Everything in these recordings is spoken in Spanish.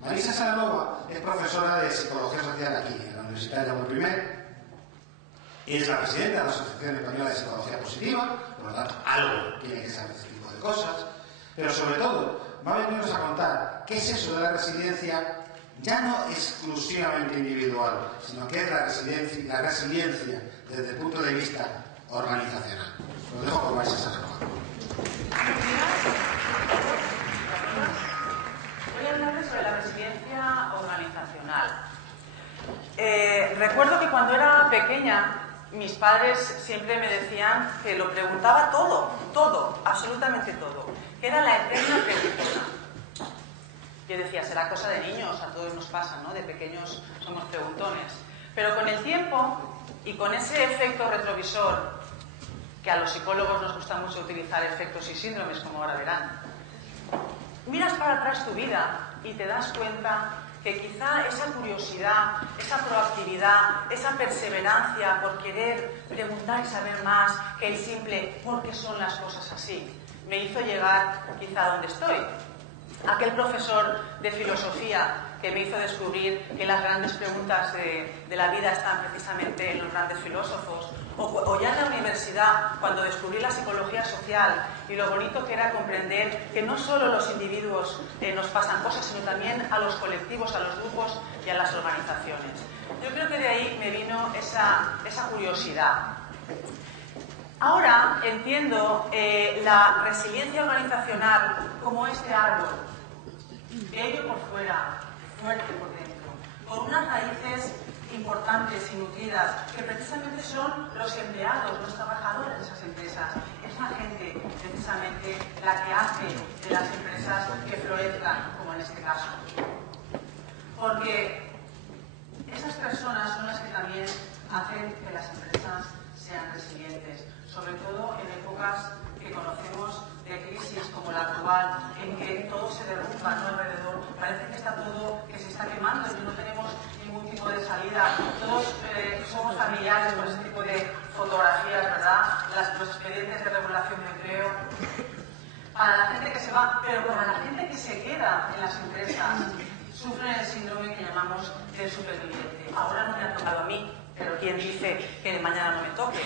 Marisa Salanova es profesora de Psicología Social aquí, en la Universidad de Jaume I. Es la presidenta de la Asociación Española de Psicología Positiva, por lo tanto, algo tiene que saber este tipo de cosas. Pero sobre todo, va a venirnos a contar qué es eso de la resiliencia, ya no exclusivamente individual, sino que es la resiliencia desde el punto de vista organizacional. Lo dejo con Marisa Salanova. Voy a hablarles sobre la resiliencia organizacional. Recuerdo que cuando era pequeña, mis padres siempre me decían que lo preguntaba todo, absolutamente todo, que era la eterna preguntona. Yo decía, será cosa de niños, a todos nos pasa, ¿no? De pequeños somos preguntones. Pero con el tiempo y con ese efecto retrovisor, que a los psicólogos nos gusta mucho utilizar efectos y síndromes, como ahora verán, miras para atrás tu vida y te das cuenta que quizá esa curiosidad, esa proactividad, esa perseverancia por querer preguntar y saber más que el simple ¿por qué son las cosas así?, me hizo llegar quizá a donde estoy. Aquel profesor de filosofía que me hizo descubrir que las grandes preguntas de la vida están precisamente en los grandes filósofos, o ya en la universidad, cuando descubrí la psicología social y lo bonito que era comprender que no solo los individuos nos pasan cosas, sino también a los colectivos, a los grupos y a las organizaciones. Yo creo que de ahí me vino esa curiosidad. Ahora entiendo la resiliencia organizacional como este árbol, bello por fuera, fuerte por dentro, con unas raíces importantes y nutridas, que precisamente son los empleados, los trabajadores de esas empresas. Es la gente, precisamente, la que hace de las empresas que florezcan, como en este caso. Porque esas personas son las que también hacen que las empresas sean resilientes, sobre todo en épocas que conocemos de crisis como la actual, en que todo se derrumba, ¿no?, alrededor. Parece que está todo, que se está quemando y no tenemos ningún tipo de salida. Todos somos familiares con ese tipo de fotografías, ¿verdad? Los expedientes de regulación de empleo. Para la gente que se va, pero para la gente que se queda en las empresas, sufren el síndrome que llamamos del superviviente. Ahora no me ha tocado a mí, pero ¿quién dice que de mañana no me toque?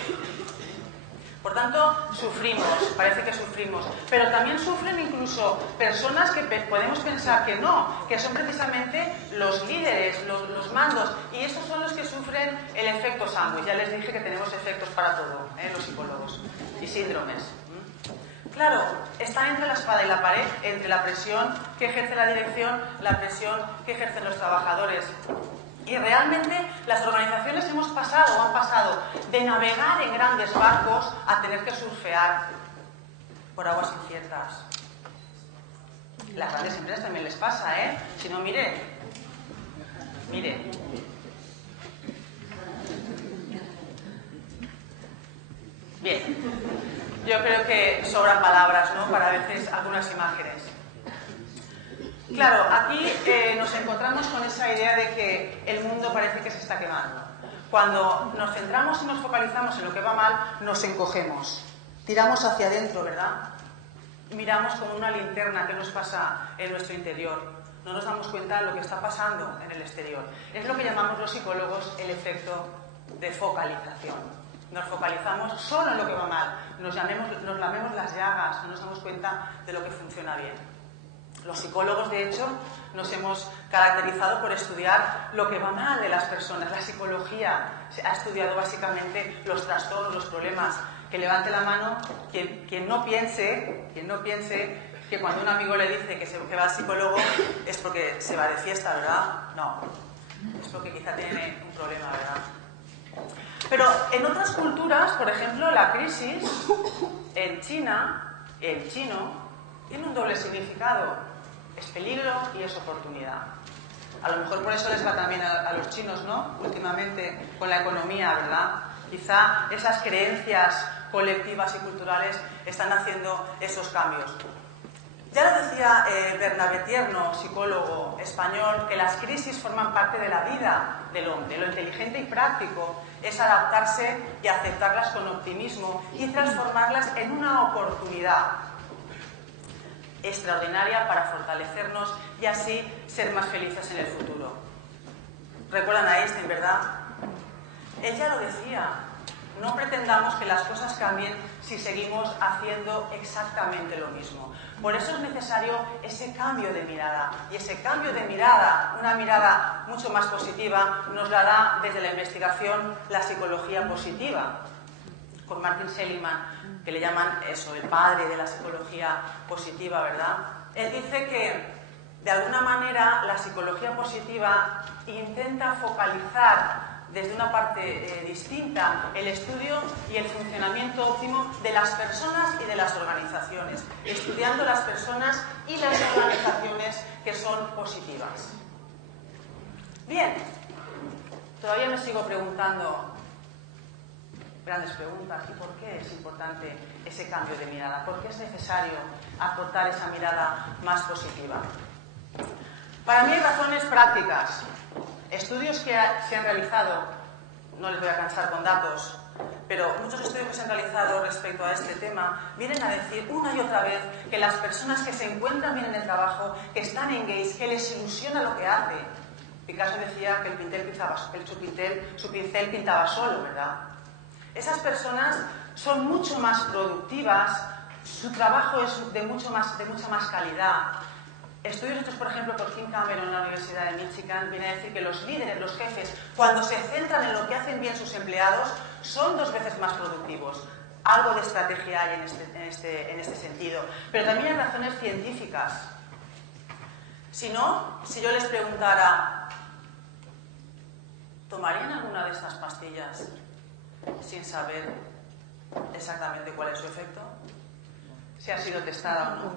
Por tanto, sufrimos, parece que sufrimos, pero también sufren incluso personas que podemos pensar que no, que son precisamente los líderes, los mandos, y estos son los que sufren el efecto sándwich. Ya les dije que tenemos efectos para todo, los psicólogos, y síndromes. Claro, está entre la espada y la pared, entre la presión que ejerce la dirección, la presión que ejercen los trabajadores. Y realmente las organizaciones han pasado de navegar en grandes barcos a tener que surfear por aguas inciertas. Las grandes empresas también les pasa, ¿eh? Si no, mire. Bien, yo creo que sobran palabras, ¿no?, para a veces algunas imágenes. Claro, aquí nos encontramos con esa idea de que el mundo parece que se está quemando. Cuando nos centramos y nos focalizamos en lo que va mal, nos encogemos. Tiramos hacia adentro, ¿verdad? Miramos como una linterna qué nos pasa en nuestro interior. No nos damos cuenta de lo que está pasando en el exterior. Es lo que llamamos los psicólogos el efecto de focalización. Nos focalizamos solo en lo que va mal. Nos lamemos las llagas, no nos damos cuenta de lo que funciona bien. Los psicólogos, de hecho, nos hemos caracterizado por estudiar lo que va mal de las personas. La psicología ha estudiado básicamente los trastornos, los problemas. Que levante la mano quien no piense que cuando un amigo le dice que va al psicólogo es porque se va de fiesta, ¿verdad? No, es porque quizá tiene un problema, ¿verdad? Pero en otras culturas, por ejemplo, la crisis en China, el chino, tiene un doble significado. Es peligro y es oportunidad. A lo mejor por eso les va también a los chinos, ¿no?, últimamente con la economía, ¿verdad? Quizá esas creencias colectivas y culturales están haciendo esos cambios. Ya lo decía Bernabé Tierno, psicólogo español, que las crisis forman parte de la vida del hombre. Lo inteligente y práctico es adaptarse y aceptarlas con optimismo y transformarlas en una oportunidad. extraordinaria para fortalecernos y así ser más felices en el futuro. ¿Recuerdan a Einstein, verdad? Él ya lo decía, no pretendamos que las cosas cambien si seguimos haciendo exactamente lo mismo. Por eso es necesario ese cambio de mirada. Y ese cambio de mirada, una mirada mucho más positiva, nos la da desde la investigación la psicología positiva. Con Martin Seligman, que le llaman eso, el padre de la psicología positiva, ¿verdad? Él dice que, de alguna manera, la psicología positiva intenta focalizar desde una parte distinta el estudio y el funcionamiento óptimo de las personas y de las organizaciones, estudiando las personas y las organizaciones que son positivas. Bien, todavía me sigo preguntando grandes preguntas. ¿Y por qué es importante ese cambio de mirada? ¿Por qué es necesario aportar esa mirada más positiva? Para mí hay razones prácticas. Estudios que se han realizado, no les voy a cansar con datos, pero muchos estudios que se han realizado respecto a este tema vienen a decir una y otra vez que las personas que se encuentran bien en el trabajo, que están engaged, que les ilusiona lo que hace. Picasso decía que su pincel pintaba solo, ¿verdad? Esas personas son mucho más productivas, su trabajo es de mucha más calidad. Estudios hechos, por ejemplo, por Kim Cameron en la Universidad de Michigan, vienen a decir que los líderes, los jefes, cuando se centran en lo que hacen bien sus empleados, son 2 veces más productivos. Algo de estrategia hay en este sentido. Pero también hay razones científicas. Si yo les preguntara, ¿tomarían alguna de estas pastillas sin saber exactamente cuál es su efecto? Si ha sido testada o no.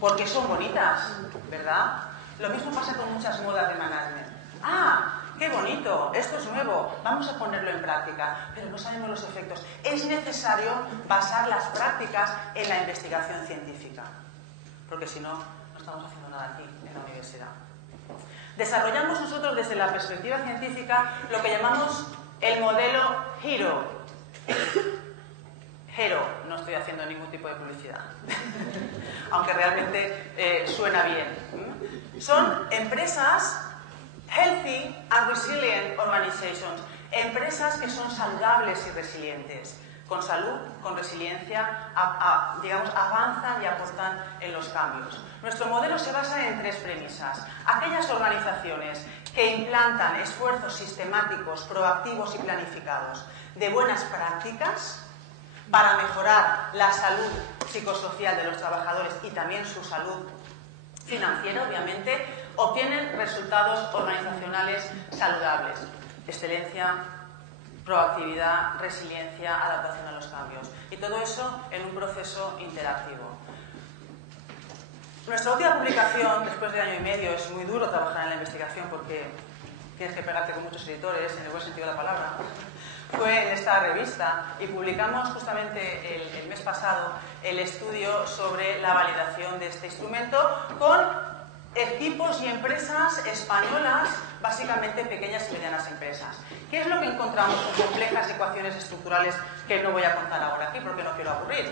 Porque son bonitas, ¿verdad? Lo mismo pasa con muchas modas de management. ¡Ah, qué bonito! Esto es nuevo, vamos a ponerlo en práctica, pero no sabemos los efectos. Es necesario basar las prácticas en la investigación científica, porque si no, no estamos haciendo nada aquí, en la universidad. Desarrollamos nosotros desde la perspectiva científica lo que llamamos el modelo HERO. HERO, no estoy haciendo ningún tipo de publicidad, aunque realmente suena bien. Son empresas Healthy and Resilient Organizations, empresas que son saludables y resilientes. Con salud, con resiliencia, digamos, avanzan y aportan en los cambios. Nuestro modelo se basa en 3 premisas. Aquellas organizaciones que implantan esfuerzos sistemáticos, proactivos y planificados de buenas prácticas para mejorar la salud psicosocial de los trabajadores y también su salud financiera, obviamente, obtienen resultados organizacionales saludables. Excelencia, proactividad, resiliencia, adaptación a los cambios. Y todo eso en un proceso interactivo. Nuestra última publicación, después de 1 año y medio, es muy duro trabajar en la investigación porque tienes que pegarte con muchos editores, en el buen sentido de la palabra, fue en esta revista y publicamos justamente el mes pasado el estudio sobre la validación de este instrumento con equipos y empresas españolas, básicamente pequeñas y medianas empresas. ¿Qué es lo que encontramos con complejas ecuaciones estructurales que no voy a contar ahora aquí porque no quiero aburrir?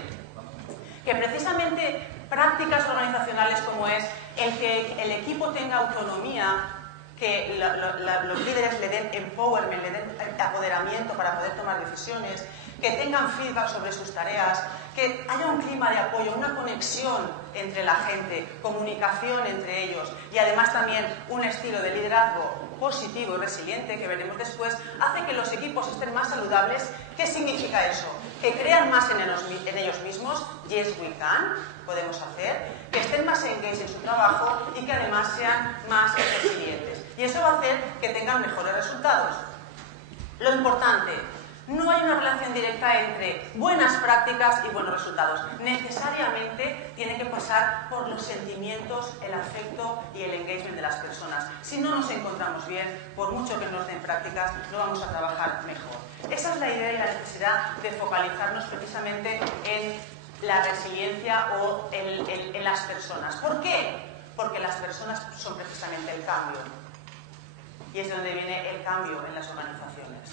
Que precisamente prácticas organizacionales como es el que el equipo tenga autonomía, que los líderes le den empowerment, le den apoderamiento para poder tomar decisiones, que tengan feedback sobre sus tareas, que haya un clima de apoyo, una conexión entre la gente, comunicación entre ellos y además también un estilo de liderazgo positivo y resiliente, que veremos después, hace que los equipos estén más saludables. ¿Qué significa eso? Que crean más en ellos mismos, yes we can, podemos hacer, que estén más engaged en su trabajo y que además sean más resilientes. Y eso va a hacer que tengan mejores resultados. Lo importante, no hay una relación directa entre buenas prácticas y buenos resultados. Necesariamente tiene que pasar por los sentimientos, el afecto y el engagement de las personas. Si no nos encontramos bien, por mucho que nos den prácticas, no vamos a trabajar mejor. Esa es la idea y la necesidad de focalizarnos precisamente en la resiliencia o en las personas. ¿Por qué? Porque las personas son precisamente el cambio. Y es donde viene el cambio en las organizaciones.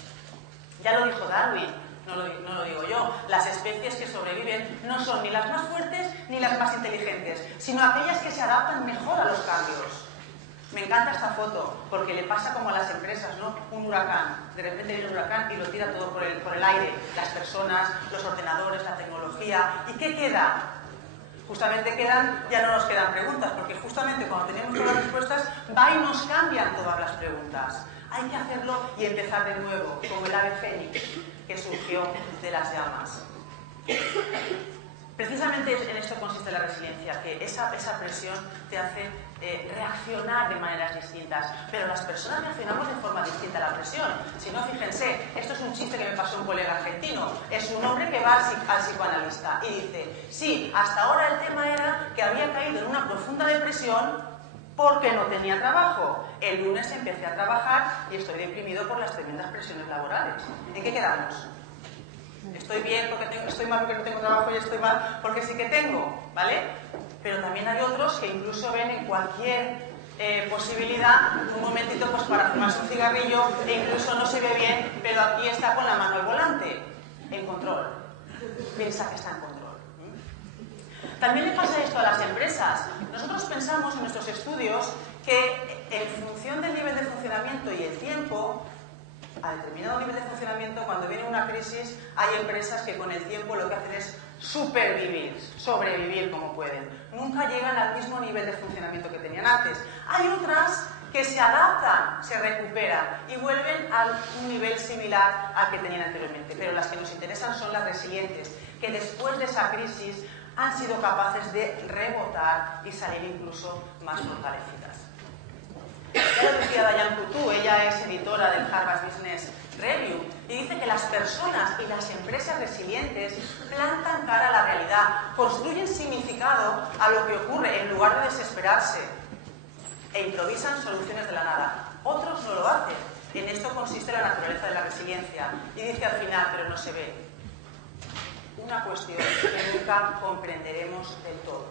Ya lo dijo Darwin, no lo digo yo. Las especies que sobreviven no son ni las más fuertes ni las más inteligentes, sino aquellas que se adaptan mejor a los cambios. Me encanta esta foto, porque le pasa como a las empresas, ¿no? Un huracán. De repente viene un huracán y lo tira todo por el aire. Las personas, los ordenadores, la tecnología. ¿Y qué queda? Justamente ya no nos quedan preguntas, porque justamente cuando tenemos todas las respuestas, va y nos cambian todas las preguntas. Hay que hacerlo y empezar de nuevo, como el ave fénix que surgió de las llamas. Precisamente en esto consiste la resiliencia, que esa presión te hace reaccionar de maneras distintas. Pero las personas reaccionamos de forma distinta a la presión. Si no, fíjense, esto es un chiste que me pasó un colega argentino. Es un hombre que va al psicoanalista y dice, sí, hasta ahora el tema era que había caído en una profunda depresión porque no tenía trabajo. El lunes empecé a trabajar y estoy deprimido por las tremendas presiones laborales. ¿En qué quedamos? Estoy bien porque estoy mal porque no tengo trabajo y estoy mal porque sí que tengo, ¿vale? Pero también hay otros que incluso ven en cualquier posibilidad un momentito pues para fumarse un cigarrillo e incluso no se ve bien, pero aquí está con la mano al volante, en control. Piensa que está en control. También le pasa esto a las empresas. Nosotros pensamos en nuestros estudios que en función del nivel de funcionamiento y el tiempo, a determinado nivel de funcionamiento, cuando viene una crisis, hay empresas que con el tiempo lo que hacen es sobrevivir como pueden. Nunca llegan al mismo nivel de funcionamiento que tenían antes. Hay otras que se adaptan, se recuperan y vuelven a un nivel similar al que tenían anteriormente. Pero las que nos interesan son las resilientes, que después de esa crisis han sido capaces de rebotar y salir incluso más fortalecidas. Ya lo decía Diane Coutu, ella es editora del Harvard Business Review, y dice que las personas y las empresas resilientes plantan cara a la realidad, construyen significado a lo que ocurre en lugar de desesperarse e improvisan soluciones de la nada. Otros no lo hacen. En esto consiste la naturaleza de la resiliencia. Y dice al final, pero no se ve, una cuestión que nunca comprenderemos del todo.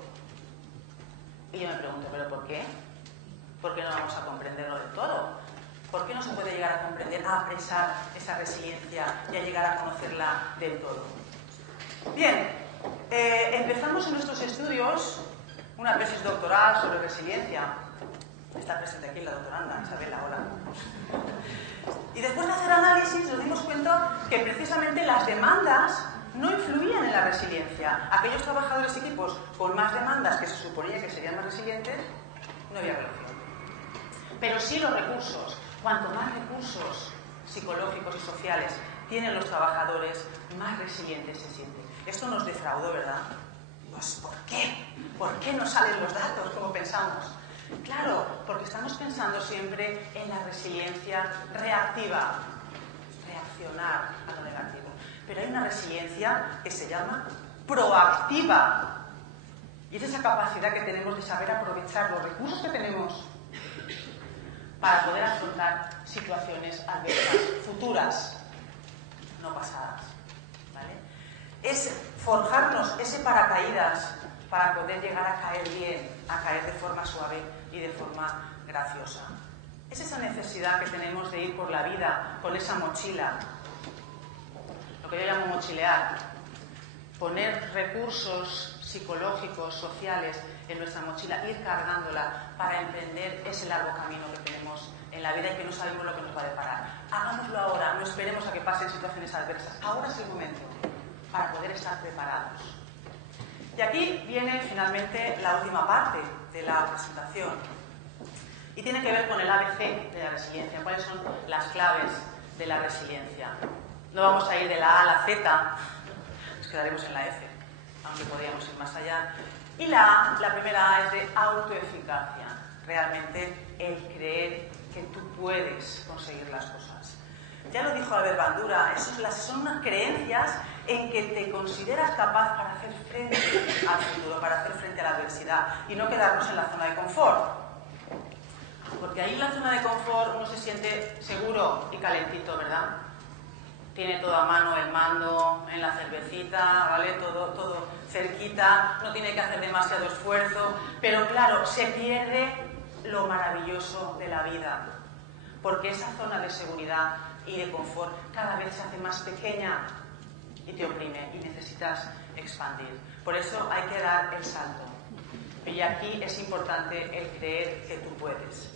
Y yo me pregunto, ¿pero por qué? ¿Por qué no vamos a comprenderlo del todo? ¿Por qué no se puede llegar a comprender, a apresar esa resiliencia y a llegar a conocerla del todo? Bien, empezamos en nuestros estudios una tesis doctoral sobre resiliencia. Está presente aquí la doctoranda, Isabela, hola. Y después de hacer análisis nos dimos cuenta que precisamente las demandas no influían en la resiliencia. Aquellos trabajadores y equipos con más demandas que se suponía que serían más resilientes, no había relación. Pero sí los recursos. Cuanto más recursos psicológicos y sociales tienen los trabajadores, más resilientes se sienten. Esto nos defraudó, ¿verdad? Pues, ¿por qué? ¿Por qué no salen los datos como pensamos? Claro, porque estamos pensando siempre en la resiliencia reactiva, reaccionar a lo negativo. Pero hay una resiliencia que se llama proactiva. Y es esa capacidad que tenemos de saber aprovechar los recursos que tenemos para poder afrontar situaciones adversas, futuras, no pasadas. ¿Vale? Es forjarnos ese paracaídas para poder llegar a caer bien, a caer de forma suave y de forma graciosa. Es esa necesidad que tenemos de ir por la vida con esa mochila, lo que yo llamo mochilear, poner recursos psicológicos, sociales en nuestra mochila, ir cargándola para emprender ese largo camino que tenemos en la vida y que no sabemos lo que nos va a deparar. Hagámoslo ahora, no esperemos a que pasen situaciones adversas. Ahora es el momento para poder estar preparados. Y aquí viene finalmente la última parte de la presentación y tiene que ver con el ABC de la resiliencia. ¿Cuáles son las claves de la resiliencia? No vamos a ir de la A a la Z, nos quedaremos en la F, aunque podríamos ir más allá. Y la primera A es de autoeficacia, realmente el creer que tú puedes conseguir las cosas. Ya lo dijo Albert Bandura, son unas creencias en que te consideras capaz para hacer frente al futuro, para hacer frente a la adversidad y no quedarnos en la zona de confort. Porque ahí en la zona de confort uno se siente seguro y calentito, ¿verdad? Tiene todo a mano, el mando, en la cervecita, ¿vale? Todo cerquita, no tiene que hacer demasiado esfuerzo, pero claro, se pierde lo maravilloso de la vida, porque esa zona de seguridad y de confort cada vez se hace más pequeña y te oprime y necesitas expandir. Por eso hay que dar el salto. Y aquí es importante el creer que tú puedes.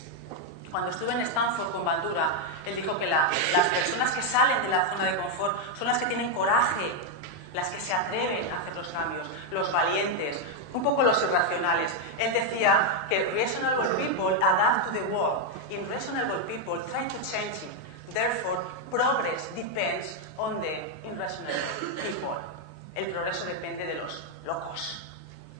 Cuando estuve en Stanford con Bandura, él dijo que las personas que salen de la zona de confort son las que tienen coraje, las que se atreven a hacer los cambios, los valientes, un poco los irracionales. Él decía que reasonable people adapt to the world. Irrational people try to change it. Therefore, progress depends on the irrational people. El progreso depende de los locos,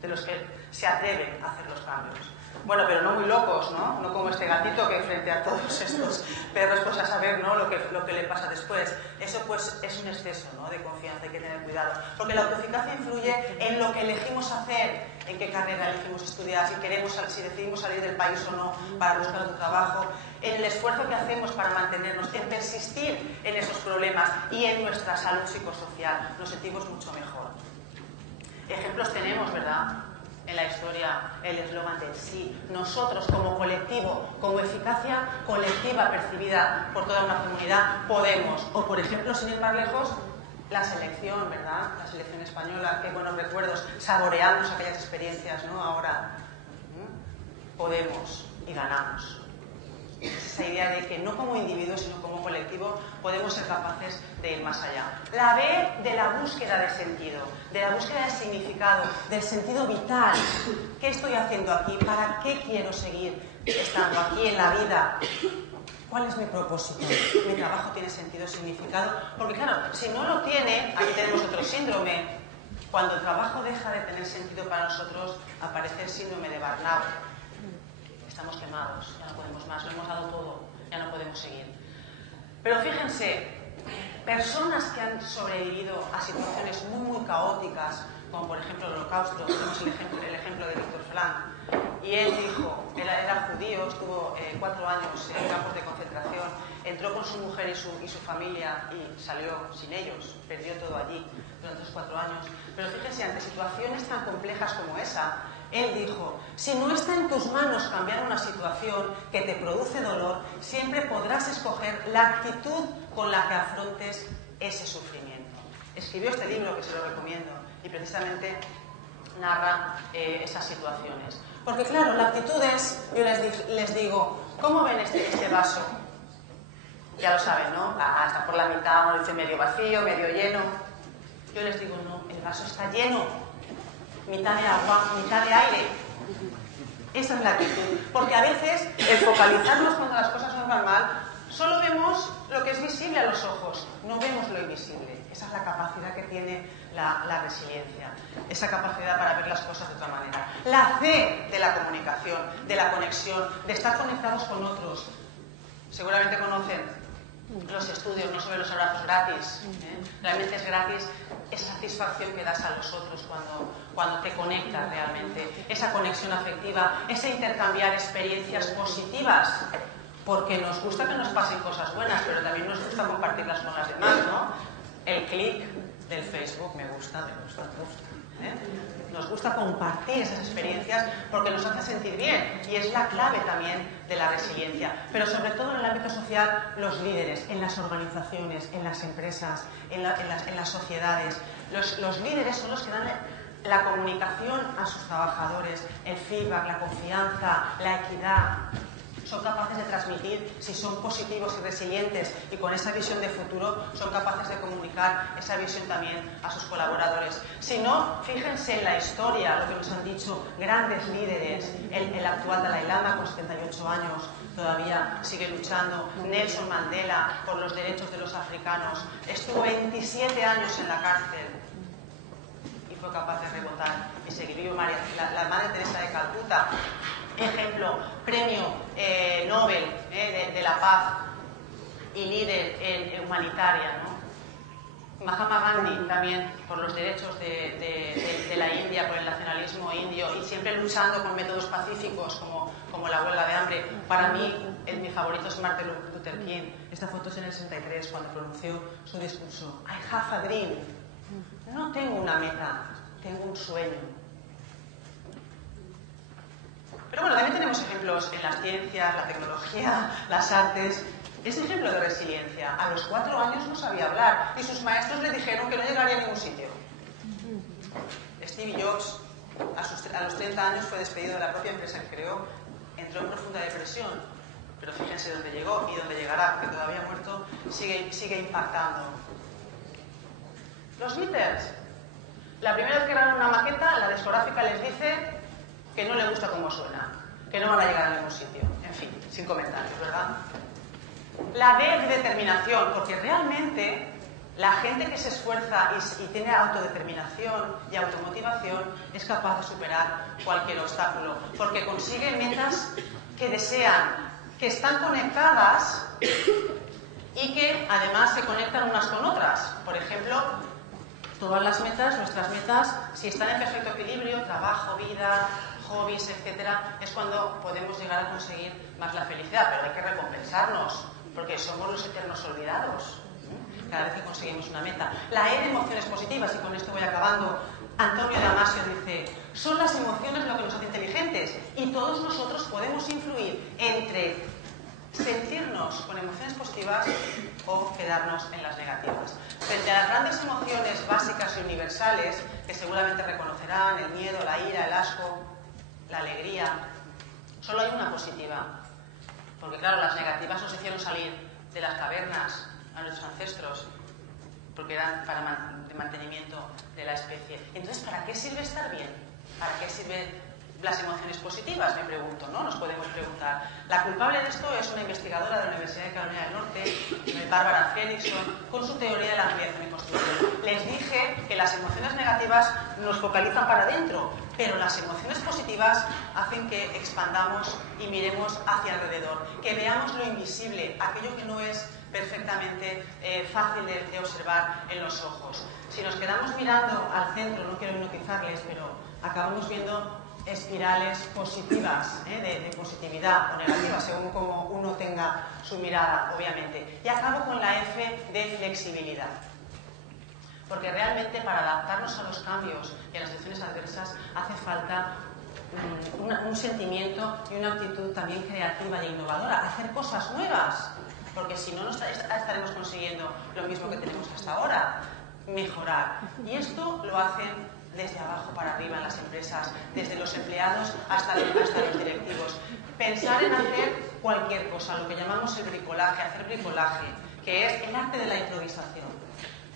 de los que se atreven a hacer los cambios. Bueno, pero no muy locos, ¿no? No como este gatito que frente a todos estos perros, pues a saber, ¿no?, lo que le pasa después. Eso pues es un exceso, ¿no?, de confianza, hay que tener cuidado. Porque la autoeficacia influye en lo que elegimos hacer, en qué carrera elegimos estudiar, si decidimos salir del país o no para buscar otro trabajo, en el esfuerzo que hacemos para mantenernos, en persistir en esos problemas y en nuestra salud psicosocial. Nos sentimos mucho mejor. Ejemplos tenemos, ¿verdad?, en la historia, el eslogan del sí. Nosotros como colectivo, como eficacia colectiva percibida por toda una comunidad, podemos. O por ejemplo, sin ir más lejos, la selección, ¿verdad? La selección española, qué buenos recuerdos, saboreamos aquellas experiencias, ¿no? Ahora podemos y ganamos. Esa idea de que no como individuos, sino como colectivo, podemos ser capaces de ir más allá. La B de la búsqueda de sentido, de la búsqueda de significado, del sentido vital. ¿Qué estoy haciendo aquí? ¿Para qué quiero seguir estando aquí en la vida? ¿Cuál es mi propósito? ¿Mi trabajo tiene sentido, significado? Porque claro, si no lo tiene, aquí tenemos otro síndrome. Cuando el trabajo deja de tener sentido para nosotros, aparece el síndrome de burnout. Estamos quemados, ya no podemos más, lo hemos dado todo, ya no podemos seguir. Pero fíjense, personas que han sobrevivido a situaciones muy caóticas, como por ejemplo el Holocausto, tenemos el ejemplo de Viktor Frank, y él dijo, él era judío, estuvo 4 años en campos de concentración, entró con su mujer y su familia y salió sin ellos, perdió todo allí durante esos 4 años. Pero fíjense, ante situaciones tan complejas como esa, él dijo, si no está en tus manos cambiar una situación que te produce dolor, siempre podrás escoger la actitud con la que afrontes ese sufrimiento. Escribió este libro, que se lo recomiendo, y precisamente narra esas situaciones. Porque claro, la actitud es, yo les digo, ¿cómo ven este vaso? Ya lo saben, ¿no? Hasta por la mitad, uno dice medio vacío, medio lleno. Yo les digo, no, el vaso está lleno. Mitad de agua, mitad de aire. Esa es la actitud. Porque a veces, el focalizarnos cuando las cosas nos van mal, solo vemos lo que es visible a los ojos, no vemos lo invisible. Esa es la capacidad que tiene la resiliencia, esa capacidad para ver las cosas de otra manera. La C de la comunicación, de la conexión, de estar conectados con otros. Seguramente conocen los estudios, no sobre los abrazos gratis. Realmente es gratis esa satisfacción que das a los otros cuando te conectas realmente. Esa conexión afectiva, ese intercambiar experiencias positivas. Porque nos gusta que nos pasen cosas buenas, pero también nos gusta compartirlas con las demás, ¿no? El clic del Facebook, me gusta. Nos gusta compartir esas experiencias porque nos hace sentir bien y es la clave también de la resiliencia. Pero sobre todo en el ámbito social, los líderes, en las organizaciones, en las empresas, en las sociedades. Los líderes son los que dan la comunicación a sus trabajadores, el feedback, la confianza, la equidad. Son capaces de transmitir, si son positivos y resilientes y con esa visión de futuro, son capaces de comunicar esa visión también a sus colaboradores. Si no, fíjense en la historia, lo que nos han dicho grandes líderes, el actual Dalai Lama con 78 años, todavía sigue luchando, Nelson Mandela por los derechos de los africanos, estuvo 27 años en la cárcel y fue capaz de rebotar y seguir vivo. La Madre Teresa de Calcuta, ejemplo, premio Nobel de la Paz y líder en humanitaria, ¿no? Mahatma Gandhi también por los derechos de la India, por el nacionalismo indio y siempre luchando con métodos pacíficos como la huelga de hambre. Para mí, mi favorito es Martin Luther King. Esta foto es en el 63 cuando pronunció su discurso. I have a dream. No tengo una meta, tengo un sueño. Pero bueno, también tenemos ejemplos en las ciencias, la tecnología, las artes. Es ejemplo de resiliencia. A los 4 años no sabía hablar y sus maestros le dijeron que no llegaría a ningún sitio. Steve Jobs, a los 30 años, fue despedido de la propia empresa que creó, entró en profunda depresión, pero fíjense dónde llegó y dónde llegará, que todavía muerto sigue impactando. Los Beatles, la primera vez que graban una maqueta, la discográfica les dice que no le gusta cómo suena, que no van a llegar a ningún sitio. En fin, sin comentarios, ¿verdad? La D de determinación, porque realmente la gente que se esfuerza y tiene autodeterminación y automotivación es capaz de superar cualquier obstáculo, porque consigue metas que desean, que están conectadas y que además se conectan unas con otras. Por ejemplo, todas las metas, nuestras metas, si están en perfecto equilibrio, trabajo, vida, hobbies, etcétera, es cuando podemos llegar a conseguir más la felicidad, pero hay que recompensarnos, porque somos los eternos olvidados cada vez que conseguimos una meta. La E de emociones positivas, y con esto voy acabando. Antonio Damasio dice: son las emociones lo que nos hace inteligentes, y todos nosotros podemos influir entre sentirnos con emociones positivas o quedarnos en las negativas. Frente a las grandes emociones básicas y universales, que seguramente reconocerán, el miedo, la ira, el asco, la alegría, solo hay una positiva. Porque claro, las negativas nos hicieron salir de las cavernas a nuestros ancestros, porque eran de mantenimiento de la especie. Entonces, ¿para qué sirve estar bien? ¿Para qué sirven las emociones positivas? Me pregunto, ¿no? Nos podemos preguntar. La culpable de esto es una investigadora de la Universidad de Carolina del Norte, Barbara Fredrickson, con su teoría de la ampliación y construcción. Les dije que las emociones negativas nos focalizan para adentro, pero las emociones positivas hacen que expandamos y miremos hacia alrededor, que veamos lo invisible, aquello que no es perfectamente fácil de observar en los ojos. Si nos quedamos mirando al centro, no quiero hipnotizarles, pero acabamos viendo espirales positivas, de positividad o negativa, según como uno tenga su mirada, obviamente. Y acabo con la F de flexibilidad. Porque realmente para adaptarnos a los cambios y a las situaciones adversas hace falta un sentimiento y una actitud también creativa e innovadora, hacer cosas nuevas. Porque si no, no estaremos consiguiendo lo mismo que tenemos hasta ahora, mejorar. Y esto lo hacen desde abajo para arriba en las empresas, desde los empleados hasta los directivos. Pensar en hacer cualquier cosa, lo que llamamos el bricolaje, hacer bricolaje, que es el arte de la improvisación.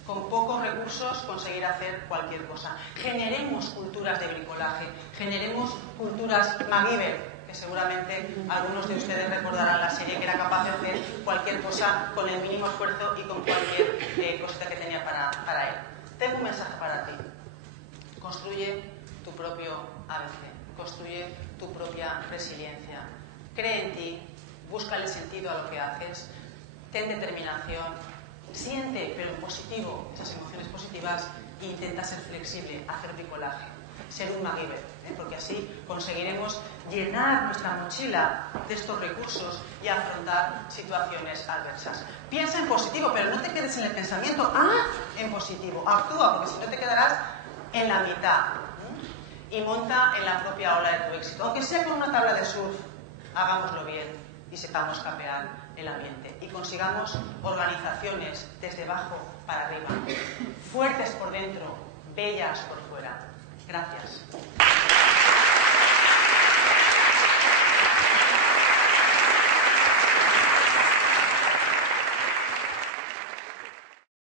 Con pocos recursos conseguir hacer cualquier cosa. Generemos culturas de bricolaje, generemos culturas MacGyver, que seguramente algunos de ustedes recordarán la serie, que era capaz de hacer cualquier cosa con el mínimo esfuerzo y con cualquier cosita que tenía para él. Tengo un mensaje para ti. Construye tu propio ABC, construye tu propia resiliencia. Cree en ti, búscale sentido a lo que haces, ten determinación, siente, pero en positivo, esas emociones positivas e intenta ser flexible, hacer bricolaje, ser un MacGyver, porque así conseguiremos llenar nuestra mochila de estos recursos y afrontar situaciones adversas. Piensa en positivo, pero no te quedes en el pensamiento, en positivo, actúa, porque si no te quedarás en la mitad, y monta en la propia ola de tu éxito. Aunque sea con una tabla de surf, hagámoslo bien y sepamos capear el ambiente y consigamos organizaciones desde abajo para arriba, fuertes por dentro, bellas por fuera. Gracias.